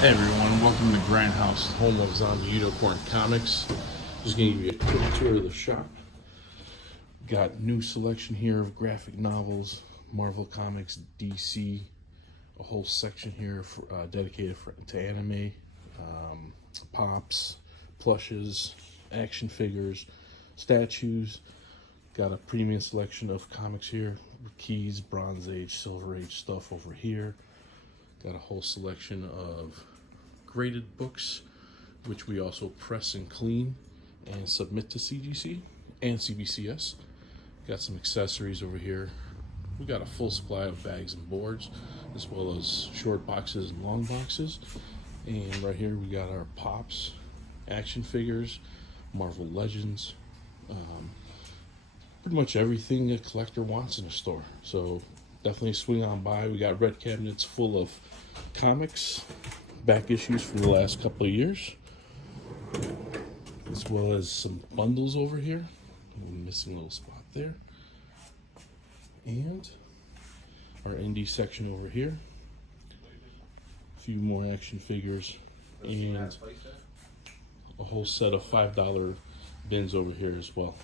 Hey everyone, welcome to Grindhouse, home of Zombie Unicorn Comics. Just gonna give you a quick tour of the shop. Got new selection here of graphic novels, Marvel Comics, DC, a whole section here dedicated to anime, pops, plushes, action figures, statues. Got a premium selection of comics here, keys, Bronze Age, Silver Age stuff over here. Got a whole selection of graded books, which we also press and clean and submit to CGC and CBCS. Got some accessories over here. We got a full supply of bags and boards, as well as short boxes and long boxes. And right here we got our pops, action figures, Marvel Legends, pretty much everything a collector wants in a store. So definitely swing on by. We got red cabinets full of comics, back issues from the last couple of years, as well as some bundles over here. I'm missing a little spot there. And our indie section over here. A few more action figures and a whole set of $5 bins over here as well.